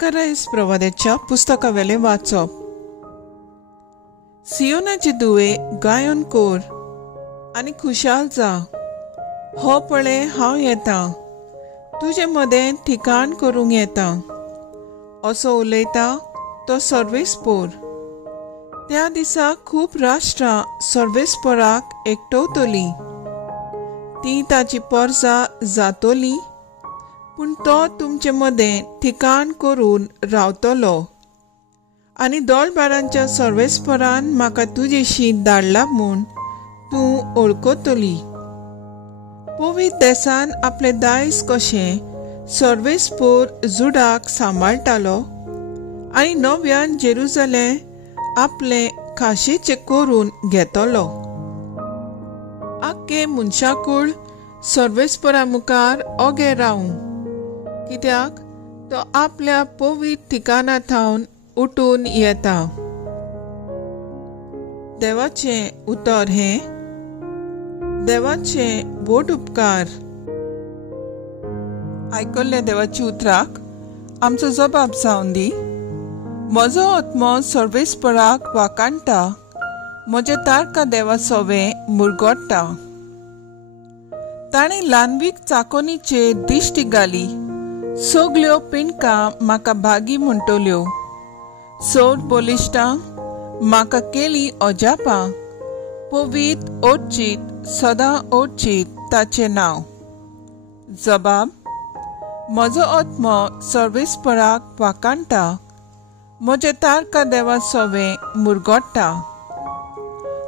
जाकारायस प्रवाद्याच्या पुस्तकावेले वाचप. सियोनाचे दुवे गायन कोर आनी खुशाल जा. हो पळे हांव येता, तुजे मदें ठिकाण करूंक येता. असो उलयता तो सर्वेस्पोर. त्या दिसा खूब राष्ट्रां सर्वेस्पोराक एकटवतली. ती ताची पर्जा जातोली, पूण तो तुमचे मदें ठिकाण करून रावतलो. आनी दोळबारांच्या सर्वेस्परान म्हाका तुजेशी धाडला म्हूण तूं ओळखतली. पवित्र देसान आपले दायज कशें सर्वेस्पोर जुडाक सांबाळटालो आनी नव्यान जेरुजलेम आपले खाशेचे करून घेतलो. आख्खे मनशाकूळ सर्वेस्परा मुखार ओगे रावूं, कित्याक तो आपल्या पवित्र ठिकाणा थावन उठून येता. देवाचे उतर हे देवाचे बोट उपकार. आयकल्ल्या देवाची उतराक आमचो जबाब जावन दी. म्हजो आत्मो सर्वेस्पराक वाकाणटा, म्हजे तारका देवा सोवे मुरगोडटा. ताणें ल्हानवीक चाकोनीचेर दिश्टी घाली. सगल्यो पिणकां म्हाका भागी म्हणटल्यो. सोड बोलिश्टां म्हाका केली अजापां. पवित्र ओर्चीत सदां ओर्चीत ताचें नांव. जबाब. म्हजो आत्मो सर्वेस्पराक वाकाणटा, म्हजे तारका देवा सोवे मुरगोडटा.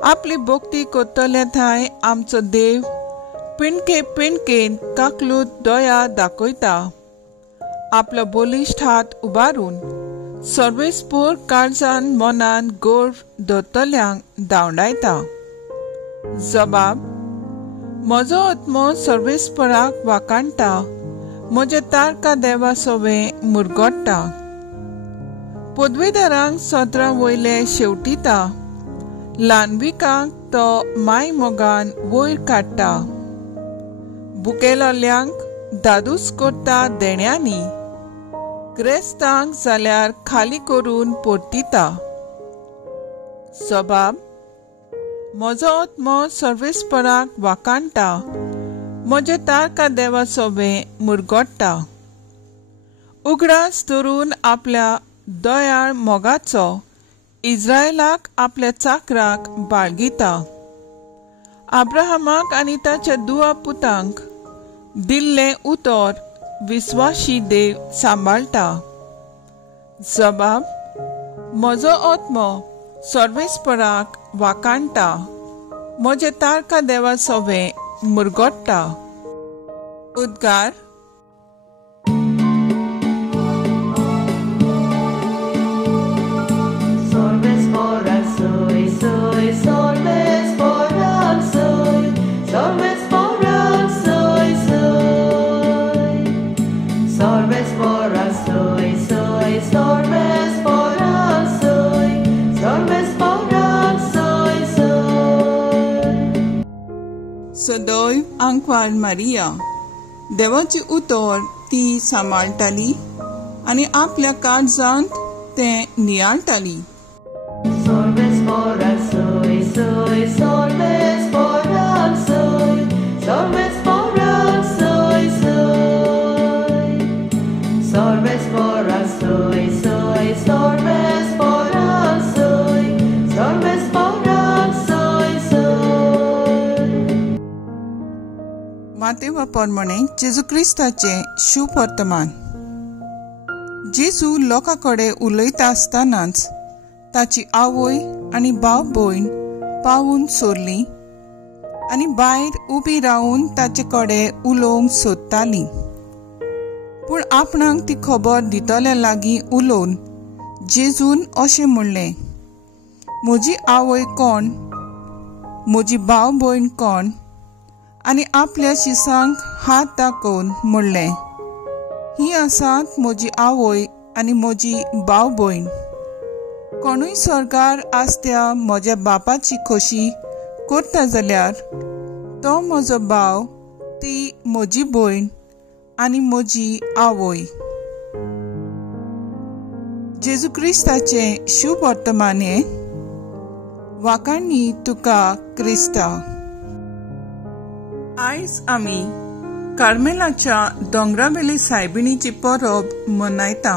आपली भोक्ती करतले थंय आमचो देव पिणके पिणकेन काकलूत दोया दाखयता. आपलो बोलिश्ट हात उबारून सर्वेस्पोर काळजान मनान गोर्व धरतल्यांक धांवडायता. जबाब. म्हजो आत्मो सर्वेस्पराक वाकाणटा, म्हजे तारका देवा सोवे मुरगोडटा. पदवेदारांक सत्रां वयले शेवटीता. ल्हानविकांक तो माय मोगान वयर काडटा. बुकेलोल्यांक दादूस करता देण्यांनी. ग्रेस्तांक जाल्यार खाली करून परतिता. जबाब. म्हजो आत्मो सर्वेस्पराक वाकाणटा, म्हजे तारका देवा सोवे मुरगोडटा. उगडास धरून आपल्या दयाळ मोगाचो इस्रायलाक आपल्या चाकराक बाळगिता. अब्राहमाक आनी ताच्या दुआ पुतांक दिल्लें उतर विस्वाशी देव सांबाळटा. जबाब. म्हजो आत्मो सर्वेस्पराक वाकाणटा, म्हजे तारका देवा सोवे मुरगोडटा. उद्गार. सदैव आंकवार मारिया. देवाची उतर ती सांबाळटाली आनी आपल्या काळजांत तें नियाळटाली. मातेवा प्रमाणे जेजू क्रिस्ताचे शुभ वर्तमान. जेजू लोकांकडे उलयता आसतनाच ताची आवय आनी भाव भयण पावून सोरली आनी भायर उबी रावन ताचे कडेन उलोवंक सोदताली. पूण आपणाक ती खबर दितल्या लागीं उलोवन जेजून अशें म्हणलें, म्हजी आवय कोण, म्हजी भाव भयण कोण, आनी आपल्या शिसांक हात दाखोवन म्हणलें, ही आसात म्हजी आवय आनी म्हजी भाव भयण. कोणूय सरकार आसत्या म्हज्या बापाची खोशी करता जाल्यार तो म्हजो भाव, ती म्हजी भयण आनी म्हजी आवय. जेजू क्रिस्ताचे शुभ वर्तमाने वाकाणी तुका क्रिस्ता। आयज आमी कार्मेलाच्या दोंगरावेली सायबिणीची परब मनयता।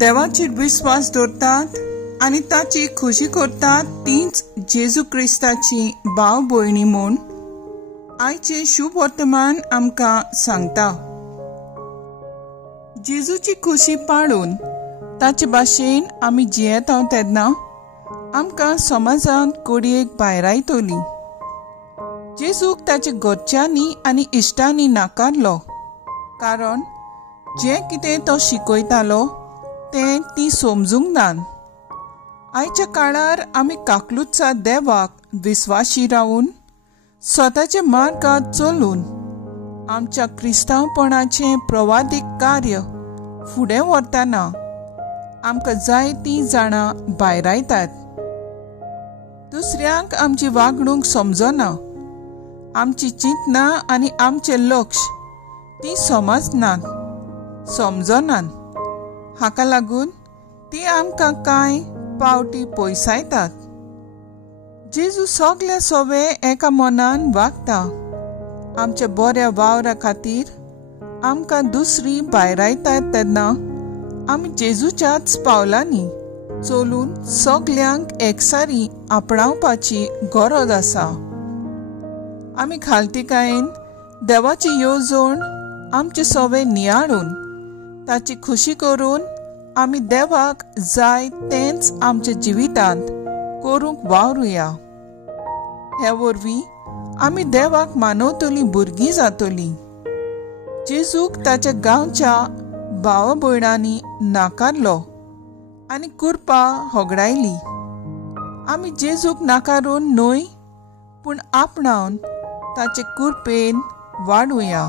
देवाचेर विश्वास दवरतात आनी ताची खुशी करतात तीच जेजू क्रिस्ताची भाव भयणी म्हूण आयचे शुभ वर्तमान आमकां सांगता। जेजूची खुशी पाळून ताचे भाशेन आमी जियेता तेन्ना आमकां समाजांत कोडयेक भायर आयतली। जेजूक ताच्या घरच्यांनी आनी इश्टांनी नाकारलो, कारण जें कितें तो शिकयतालो तें ती समजूंक ना। आयच्या काळार आमी काकलुतचा देवाक विस्वाशी रावून स्वताच्या मार्गात चलून आमच्या क्रिस्तांवपणाचें प्रवादीक कार्य फुडें व्हरतना आमकां जायतीं जाणां भायर आयतात। दुसऱ्यांक आमची वागणूक समजना, आमची चिंतना आनी आमचें लक्ष ती समजनात। हाका लागून ती आमकां कांय पावटी पयसायतात। जेजू सगल्या सोवे एका मनान वागता। आमच्या बऱ्या वावरा खातीर आमकां दुसरी भायर आयतात तेन्ना आमी जेजूच्याच पावलांनी चलून सगल्यांक एकसारी आपणावपाची गरज आसा। आमी खालतिकायेन देवाची येवजण आमचे सोवे नियाळून ताची खुशी करून आमी देवाक जाय तेंच आमच्या जिवितांत करूंक वावरुया। हे वरवीं आमी देवाक मानवतली भुरगीं जातलीं। जेजूक ताच्या गांवच्या भाव भयणांनी नाकारलो आनी कुरपा होगडायली। आमी जेजूक नाकारून न्हय, पूण आपणावन ताचे कुरपेन वाडुया।